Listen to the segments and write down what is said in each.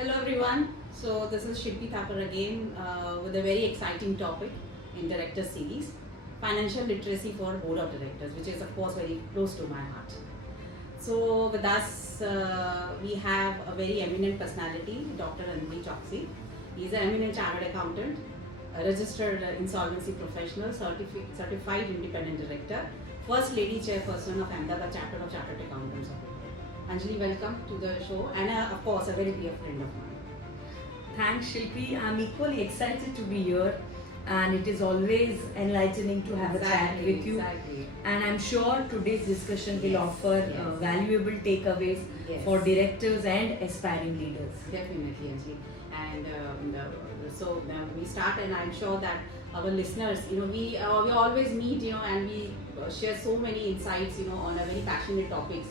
Hello everyone. So this is Shilpi Thapar again with a very exciting topic in Director Series, Financial Literacy for Board of Directors, which is of course very close to my heart. So with us we have a very eminent personality, Dr. Anjali Chokshi. He is an eminent chartered accountant, a registered insolvency professional, certified independent director, first lady chairperson of Ahmedabad chapter of Chartered Accountants of India. Anjali, welcome to the show, and of course a very dear friend of mine. Thanks, Shilpi. I'm equally excited to be here, and it is always enlightening to have a chat with you. Exactly. And I'm sure today's discussion will Yes, offer yes. Valuable takeaways Yes. for directors and aspiring leaders. Definitely, Anjali. And so we start, and I'm sure that our listeners, we always meet, and we share so many insights, on a very passionate topics.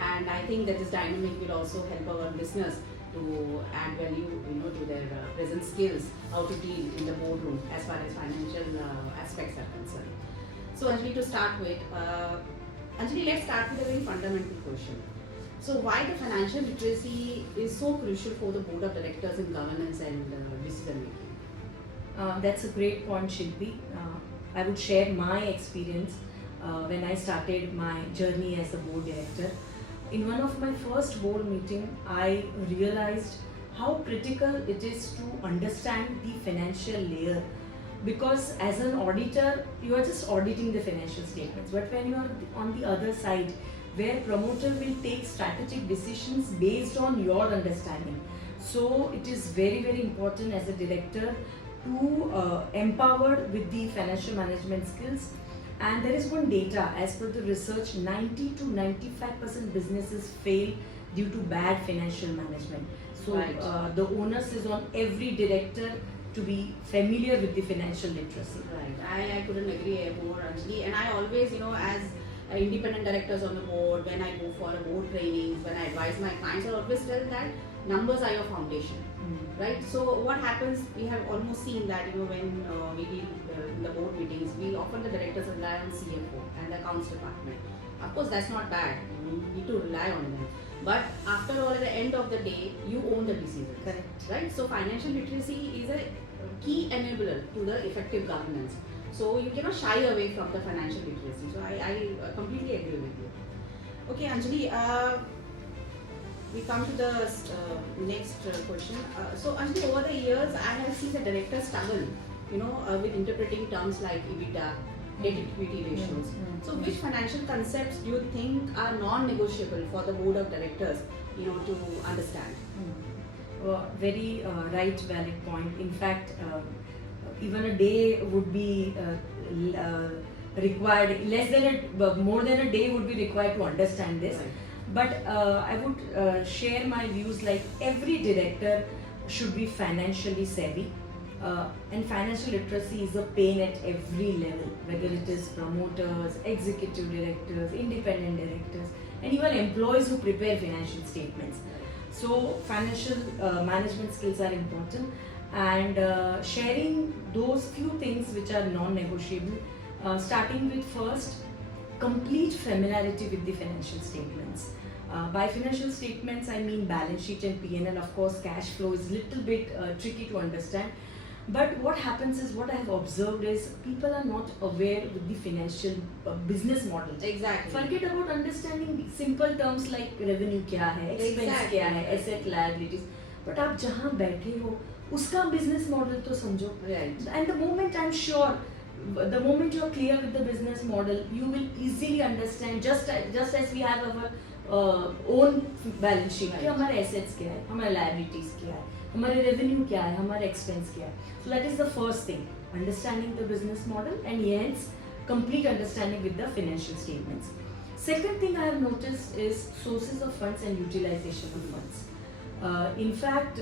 And I think that this dynamic will also help our listeners to add value, to their present skills, how to deal in the boardroom as far as financial aspects are concerned. So Anjali, to start with, Anjali, let's start with a very fundamental question. So why the financial literacy is so crucial for the board of directors in governance and decision making? That's a great point, Shilpi. I would share my experience when I started my journey as a board director. In one of my first board meeting, I realized how critical it is to understand the financial layer, because as an auditor, you are just auditing the financial statements. But when you are on the other side, where promoter will take strategic decisions based on your understanding. So it is very, very important as a director to empower with the financial management skills. And there is one data, as per the research, 90 to 95% businesses fail due to bad financial management. So Right. the onus is on every director to be familiar with the financial literacy. Right. I couldn't agree more, Anjali. And I always, as independent directors on the board, when I go for a board trainings, when I advise my clients, I always tell that numbers are your foundation. Right. So what happens? We have almost seen that when we deal in the board meetings, we often the directors rely on CFO and the accounts department. Of course, that's not bad. You need to rely on them. But after all, at the end of the day, you own the decision. Correct. Right. So financial literacy is a key enabler to the effective governance. So you cannot shy away from the financial literacy. So I completely agree with you. Okay, Anjali. We come to the next question. So Anjali, over the years, I have seen the director struggle, with interpreting terms like EBITDA, debt equity ratios. So which financial concepts do you think are non-negotiable for the board of directors, to understand? Very right, valid point. In fact, even a day would be required, more than a day would be required to understand this. Right. But I would share my views like every director should be financially savvy. And financial literacy is a pain at every level, whether it is promoters, executive directors, independent directors, and even employees who prepare financial statements. So financial management skills are important, and sharing those few things which are non-negotiable, starting with first, complete familiarity with the financial statements. By financial statements, I mean balance sheet and P&L. Of course, cash flow is a little bit tricky to understand. But what happens is, what I have observed is, people are not aware with the financial business model. Exactly. Forget about understanding simple terms like revenue क्या है, expense Exactly. क्या है, asset liabilities. But आप जहाँ बैठे हो, उसका business model तो समझो. Right. And the moment I'm sure, the moment you're clear with the business model, you will easily understand, just as we have our own balance sheet, कि हमारे assets क्या है, हमारे liabilities क्या है, हमारे revenue क्या है, हमारे expense क्या है. So that is the first thing, understanding the business model, and hence complete understanding with the financial statements. Second thing I have noticed is sources of funds and utilization of funds. In fact,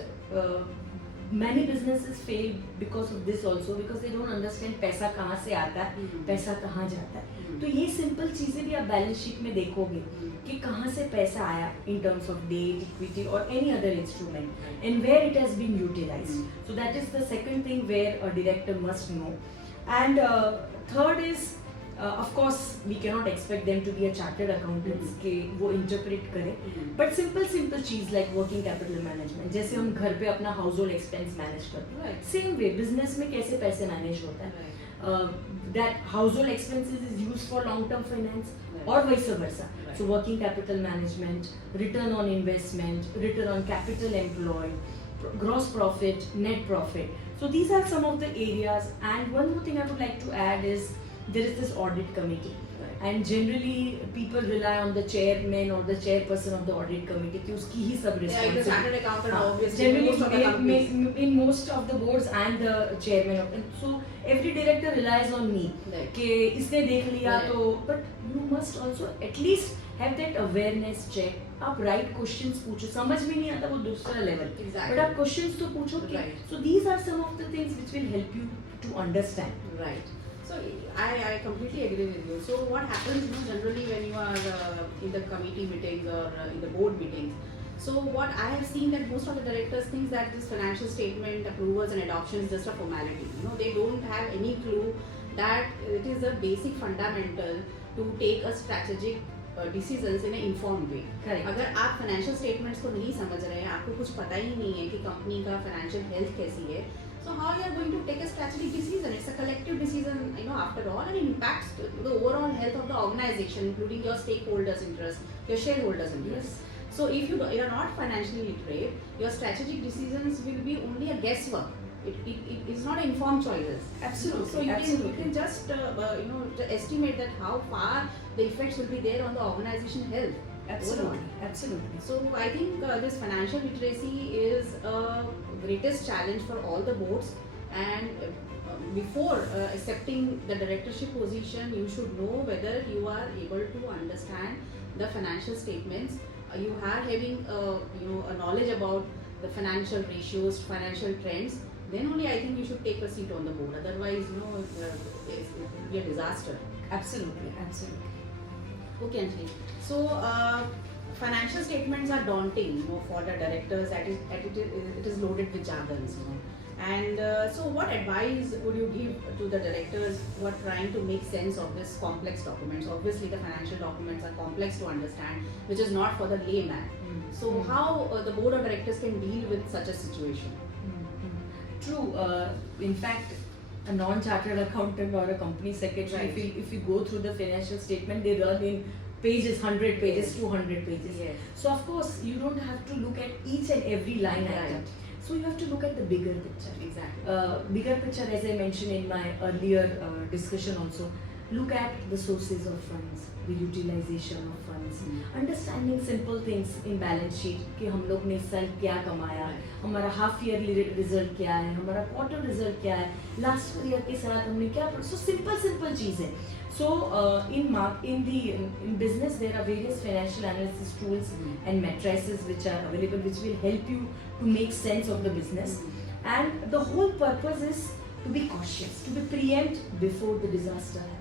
many businesses fail because of this also, because they don't understand पैसा कहाँ से आता है, पैसा कहाँ जाता है. तो ये सिंपल चीज़ें भी आप बैलेंस शीट में देखोगे कि कहाँ से पैसा आया in terms of debt, equity or any other instrument, and where it has been utilized. So that is the second thing where a director must know. And third is Of course, we cannot expect them to be a chartered accountants के वो interpret करें, but simple चीज like working capital management, जैसे हम घर पे अपना household expense manage करते हैं, same way business में कैसे पैसे manage होता है, that household expenses is used for long term finance or vice versa. So working capital management, return on investment, return on capital employed, gross profit, net profit. So these are some of the areas, and one more thing I would like to add is there is this audit committee, and generally people rely on the chairman or the chairperson of the audit committee कि उसकी ही सब responsibility. Yeah, chartered accountant obviously. Generally in most of the boards and the chairman of, and so every director relies on me कि इसने देख लिया तो, but you must also at least have that awareness check. आप right questions पूछो, समझ में नहीं आता वो दूसरा level, but आप questions तो पूछो कि, so these are some of the things which will help you to understand. Right. So I completely agree with you. So what happens, generally when you are in the committee meetings or in the board meetings, so what I have seen that most of the directors think that this financial statement approvals and adoption is just a formality. They don't have any clue that it is a basic fundamental to take a strategic decisions in an informed way. अगर आप financial statements को नहीं समझ रहे हैं, आपको कुछ पता ही नहीं है कि कंपनी का financial health कैसी है, so how you are going to take a strategic decision? It's a collective decision, after all, and it impacts the overall health of the organization, including your stakeholders' interest, your shareholders' interest. Yes. So if you are not financially literate, your strategic decisions will be only a guesswork. It is not informed choices. Absolutely. So you can just estimate that how far the effects will be there on the organization health. Absolutely. So I think this financial literacy is a greatest challenge for all the boards, and before accepting the directorship position, you should know whether you are able to understand the financial statements. You are having a knowledge about the financial ratios, financial trends. Then only I think you should take a seat on the board. Otherwise, it will be a disaster. Absolutely. Okay, Anjali. So, financial statements are daunting, for the directors. It is loaded with jargons, And so, what advice would you give to the directors who are trying to make sense of this complex documents? Obviously, the financial documents are complex to understand, which is not for the layman. So, how the board of directors can deal with such a situation? True. In fact, a non-chartered accountant or a company secretary, if you go through the financial statement, they run in pages, 100 pages, 200 pages. Yes. So of course, you don't have to look at each and every line item. So you have to look at the bigger picture. Exactly. Bigger picture, as I mentioned in my earlier discussion also, look at the sources of funds, the utilization of funds, understanding simple things in balance sheet कि हम लोग ने इस साल क्या कमाया, हमारा half yearly result क्या है, हमारा quarter result क्या है, last year के साथ हमने क्या, so simple चीजें. So in business there are various financial analysis tools and matrices which are available, which will help you to make sense of the business, and the whole purpose is to be cautious, to be preempt before the disaster happens.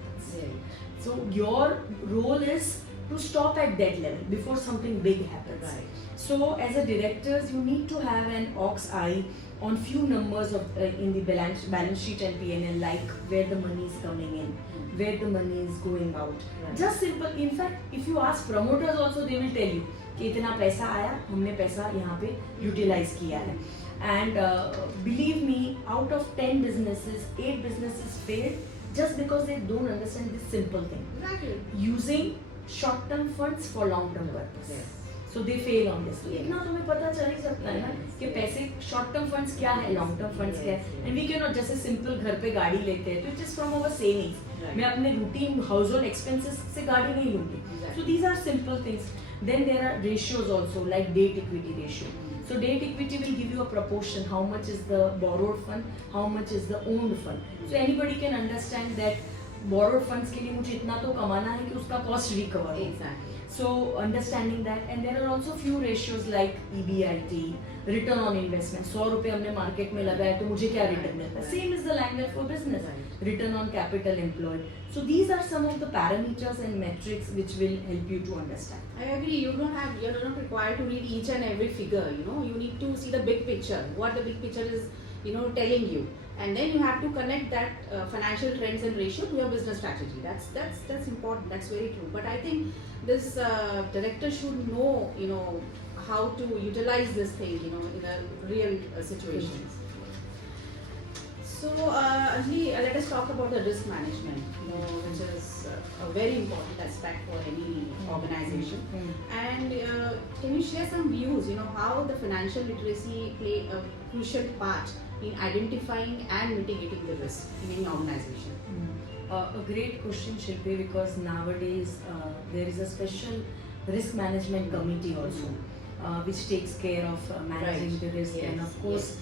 So your role is to stop at that level before something big happens. So as a directors, you need to have an ox eye on few numbers of in the balance sheet and P&L, like where the money is coming in, where the money is going out. Just simple. In fact, if you ask promoters also, they will tell you कि इतना पैसा आया, हमने पैसा यहाँ पे utilize किया है. And believe me, out of 10 businesses, 8 businesses failed just because they don't understand this simple thing. Using short-term funds for long-term purpose. So they fail on this. इतना तुम्हें पता चल ही सकता है ना कि पैसे short-term funds क्या है, long-term funds क्या है. And we cannot जैसे simple घर पे गाड़ी लेते हैं, तो it is from our savings. मैं अपने routine household expenses से गाड़ी नहीं लूँगी. So these are simple things. Then there are ratios also, like debt equity ratio. So debt equity will give you a proportion, how much is the borrowed fund, how much is the owned fund. So anybody can understand that borrowed funds के लिए मुझे इतना तो कमाना है कि उसका cost recover. Exactly. So understanding that, and there are also few ratios like EBIT, return on investment. 100 रुपए हमने market में लगाया तो मुझे क्या return मिलता है? Same is the language for business. Return on capital employed. So these are some of the parameters and metrics which will help you to understand. I agree. You're not required to read each and every figure. You need to see the big picture. What the big picture is, telling you. and then you have to connect that financial trends and ratio to your business strategy. That's important. That's very true. But I think this director should know, how to utilize this thing, in a real situations. So, Anjali, let us talk about the risk management, which is a very important aspect for any organization. And can you share some views, how the financial literacy play a crucial part in identifying and mitigating the risk in any organization? A great question, Shilpi, because nowadays there is a special risk management committee also, which takes care of managing the risk. Yes. And of course,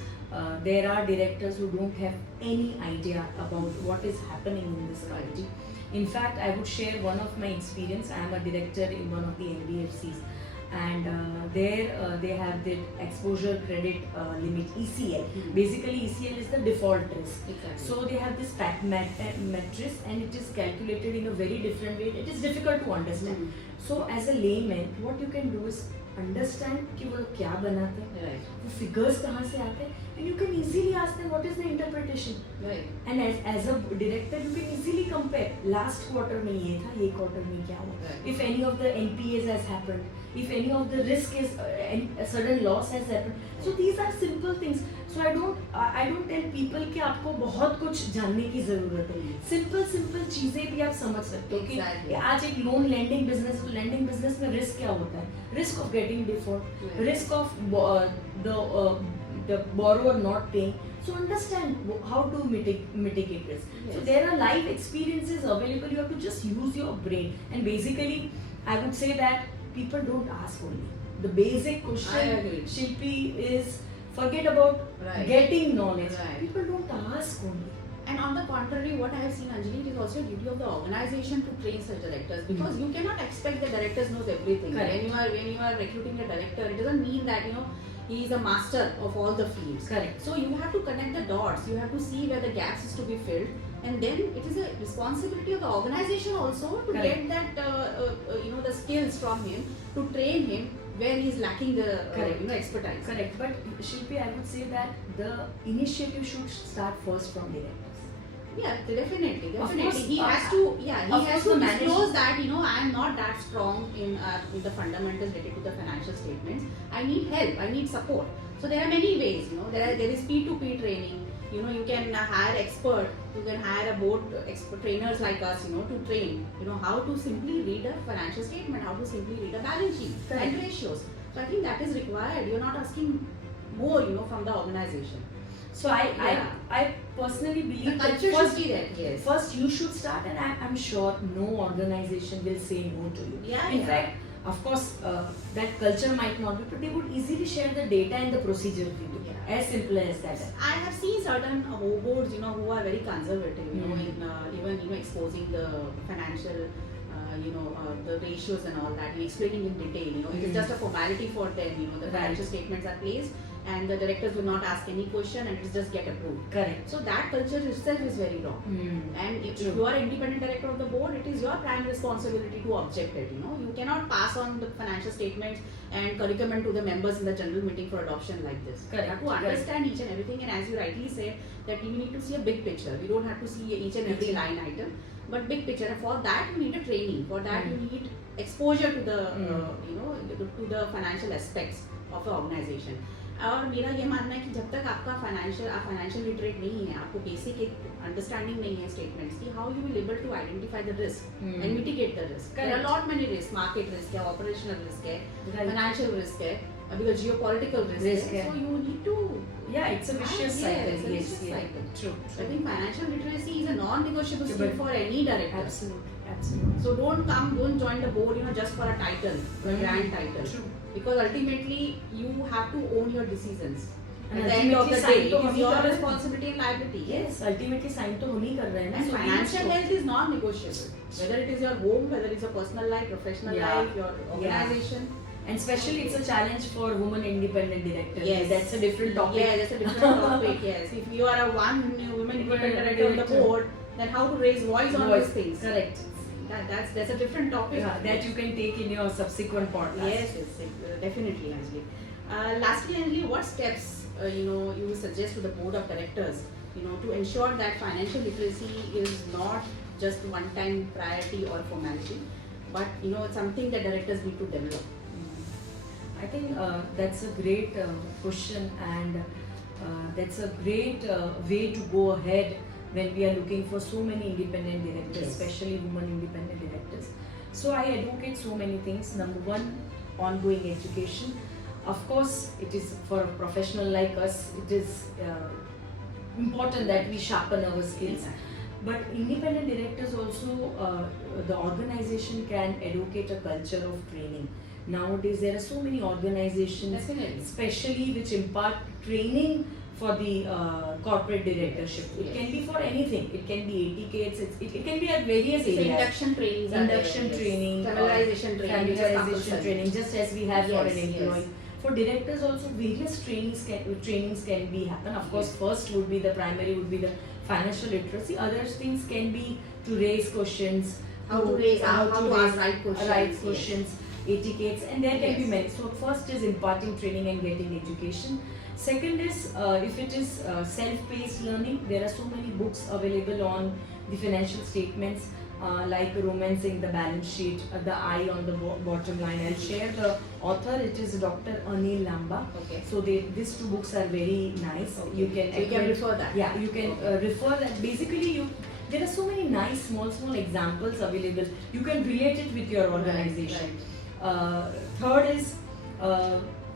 there are directors who don't have any idea about what is happening in this committee. In fact, I would share one of my experience. I am a director in one of the NBFCs, and there they have the exposure credit limit, ECL. Basically, ECL is the default risk. Exactly. So they have this matrix, and it is calculated in a very different way. It is difficult to understand. So as a layman, what you can do is understand कि वो लोग क्या बनाते हैं, वो figures कहाँ से आते हैं, and you can easily ask them what is the interpretation. Right. And as a director, you can easily compare. Last quarter में ये था, ये quarter में क्या हुआ. Right. If any of the NPAs has happened, if any of the risk is a sudden loss has happened. So these are simple things. So I don't tell people कि आपको बहुत कुछ जानने की ज़रूरत है. Simple चीज़ें भी आप समझ सकते हो कि आज एक लोन lending business में risk क्या होता है? Risk of getting default, risk of the borrower not paying. So understand how to mitigate risk. Yes. So there are live experiences available. You have to just use your brain. And basically, I would say that people don't ask only. The basic question, Shilpi, is forget about getting knowledge. Right. People don't ask only. And on the contrary, what I have seen, Anjali, it is also a duty of the organization to train such directors, because you cannot expect the directors knows everything. Correct. When you are recruiting a director, it doesn't mean that he is a master of all the fields. Correct. So you have to connect the dots. You have to see where the gaps is to be filled, and then it is a responsibility of the organization also to get that the skills from him, to train him where he is lacking the expertise. Correct. But Shilpi, I would say that the initiative should start first from directors. Yeah, definitely. Of course, He has to manage- disclose that I am not that strong in the fundamentals related to the financial statements. I need help. I need support. So there are many ways. There is P2P training. You can hire expert. You can hire a board expert trainers like us. To train. How to simply read a financial statement. How to simply read a balance sheet and ratios. So I think that is required. You're not asking more. From the organization. So I personally believe The that culture should be there. Yes. first you should start, and I'm sure no organization will say no to you. In fact, of course, that culture might not be, but they would easily share the data and the procedure with you. As simple as that. I have seen certain boards, who are very conservative, in even exposing the financial, the ratios and all that, and explaining in detail. It is just a formality for them. The financial statements are placed, and the directors will not ask any question, and it is just get approved. Correct. So that culture itself is very wrong. And if you are independent director of the board, it is your prime responsibility to object it. You cannot pass on the financial statements and curriculum to the members in the general meeting for adoption like this. Correct. You have to understand each and everything, and as you rightly said, that you need to see a big picture. You don't have to see each and every line item, but big picture. And for that you need a training. For that you need exposure to the to the financial aspects of the organization. और मेरा ये मानना है कि जब तक आपका financial literate नहीं है, आपको बेसिक एक अंडरस्टैंडिंग नहीं है स्टेटमेंट्स की, how you will able to identify the risk and mitigate the risk. There are lot many risk. Market risk है, ऑपरेशनल रिस्क है, फाइनेंशियल रिस्क है, because geopolitical risk है. So you need to it's a vicious cycle. It's a vicious cycle. True. I think financial literacy is a non-negotiable skill for any director. Absolutely. So don't join the board just for a title, a grand title. True. Because ultimately you have to own your decisions. And at the end of the day, it is your ultimately responsibility and liability. Yes, ultimately sign to hum hi kar rahe hain. And financial health is non-negotiable. Whether it is your home, whether it's your personal life, professional life, your organization. And especially it's a challenge for women independent directors. Yes. That's a different topic. Yeah, that's a different topic. Yes. If you are a woman independent director on the board, then how to raise voice on these things. Correct. That's a different topic. Yeah, that you can take in your subsequent podcast. Yes, definitely, Anjali. Lastly, Anjali, what steps you would suggest to the board of directors to ensure that financial literacy is not just one-time priority or formality, but it's something that directors need to develop. I think that's a great question, and that's a great way to go ahead when we are looking for so many independent directors, Yes. especially women independent directors. So I advocate so many things. Number one, ongoing education. Of course, it is for a professional like us, it is important that we sharpen our skills. Exactly. But independent directors also, the organization can advocate a culture of training. Nowadays, there are so many organizations, Definitely. especially which impart training for the corporate directorship. It Yes. can be for anything. It can be etiquettes. It can be at various So areas. induction trainings, Induction training, familiarization training, which is familiarization compulsory. training, just as we have for Yes, an employee. yes. For directors also, various trainings can be happen. Of course, Yes. first would be the primary would be the financial literacy. Other things can be to raise questions, How to ask right questions. right yes. questions, etiquettes, and there can be Yes. many. So first is imparting training and getting education. Second is if it is self-paced learning, there are so many books available on the financial statements. Like Romancing the Balance Sheet, The Eye on the Bottom Line. I'll share the author. It is Dr. Anil Lamba. Okay. So these two books are very nice. Okay. You can So you can refer that. Yeah, you can Okay. refer that. Basically, there are so many nice small examples available. You can relate it with your organization. Right. Third is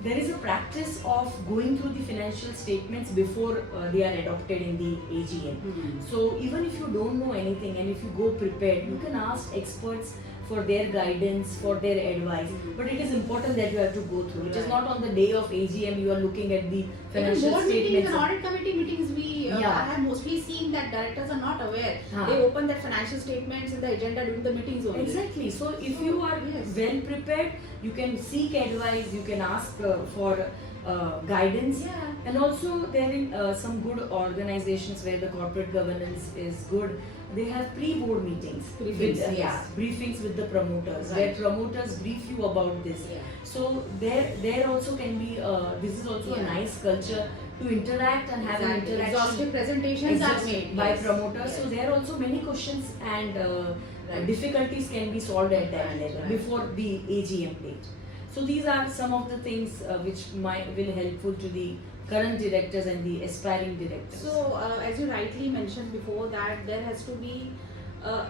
there is a practice of going through the financial statements before they are adopted in the AGM. Hmm. So even if you don't know anything and if you go prepared, you can ask experts for their guidance, for their advice. Mhm. But it is important that you have to go through. It is Right. not on the day of AGM you are looking at the Even financial board meetings statements. and audit committee meetings, I Yeah. have mostly seen that directors are not aware. Huh. They open their financial statements in the agenda during the meetings only. Exactly. So if you are Yes. well prepared, you can seek advice, you can ask for guidance. Yeah. And also there are some good organizations where the corporate governance is good. They have pre-board meetings, Briefings, with, yes. briefings with the promoters, Right. where promoters brief you about this. Yeah. So there also can be this is also a Yeah. nice culture to interact and have an Exactly. interaction. Exhaustive presentations are Exhaustive made by yes. promoters. Yes. So there are also many questions and Right. difficulties can be solved at that Right, level right. before the AGM date. So these are some of the things which will helpful to the current directors and the aspiring directors. So, as you rightly mentioned before, that there has to be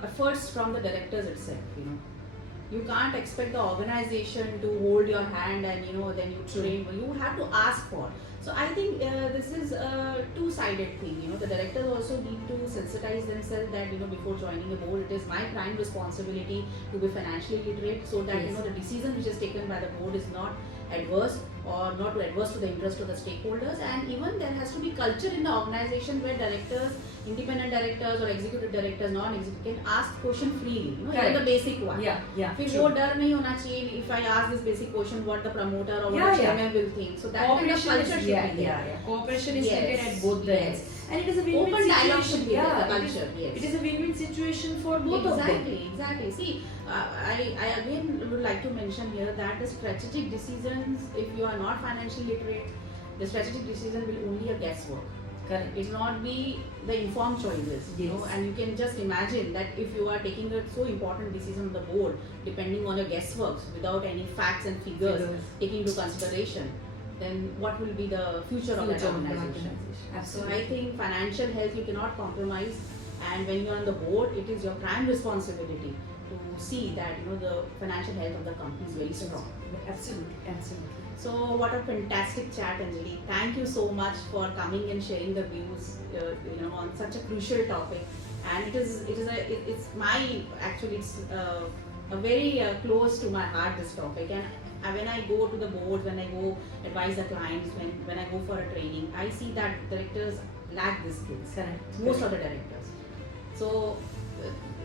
efforts from the directors itself. You can't expect the organization to hold your hand and then you train. You have to ask for. So I think this is a two-sided thing. The directors also need to sensitize themselves that before joining a board, it is my prime responsibility to be financially literate, so that Yes. the decision which is taken by the board is not adverse or not adverse to the interest of the stakeholders. And even there has to be culture in the organization where directors, independent directors or executive directors, non-executive, can ask question freely. Even Correct. the basic one. yeah, फिर true. वो डर नहीं होना चाहिए if I ask this basic question what the promoter or what Yeah, the yeah. chairman will think. So that kind of Cooperation culture is, should yeah, be there. yeah, yeah. Cooperation is Yes, needed at both the yes. ends. And it is a win-win Open dialogue situation. should be there, the it is- culture, yes. It is a win-win situation for both of them. Exactly. See, I again would like to mention here that the strategic decisions, if you are not financially literate, the strategic decision will only a guesswork. Correct. It will not be the informed choices. Yes. And you can just imagine that if you are taking a so important decision on the board, depending on your guessworks, without any facts and figures taking into consideration, then what will be the future of that Future of the organization? So Absolutely. I think financial health you cannot compromise, and when you are on the board, it is your prime responsibility to see that the financial health of the company is very strong. Absolutely. So what a fantastic chat, Anjali. Thank you so much for coming and sharing the views on such a crucial topic. And it's a very close to my heart, this topic. And when I go to the board, when I go advise the clients, when I go for a training, I see that directors lack these skills. Correct. Most of the directors. So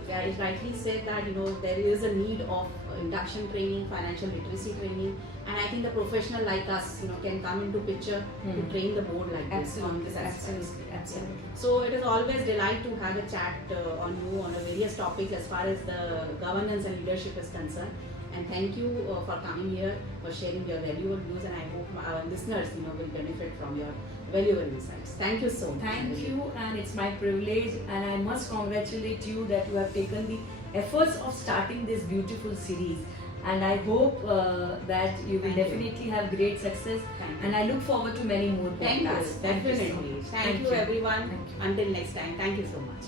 it's rightly said that there is a need of induction training, financial literacy training, and I think the professional like us can come into picture to train the board like this on this aspect. Absolutely. So it is always delight to have a chat on you on a various topics as far as the governance and leadership is concerned. And thank you for coming here, for sharing your valuable views, and I hope our listeners, will benefit from your valuable insights. Thank you so much. Thank you, and it's my privilege, and I must congratulate you that you have taken the efforts of starting this beautiful series. And I hope that you will Thank you. definitely have great success. Thank you. And I look forward to many more Thank you. podcasts. Thank you so Definitely. much. Thank you, everyone. Thank you. Until next time. Thank you so much.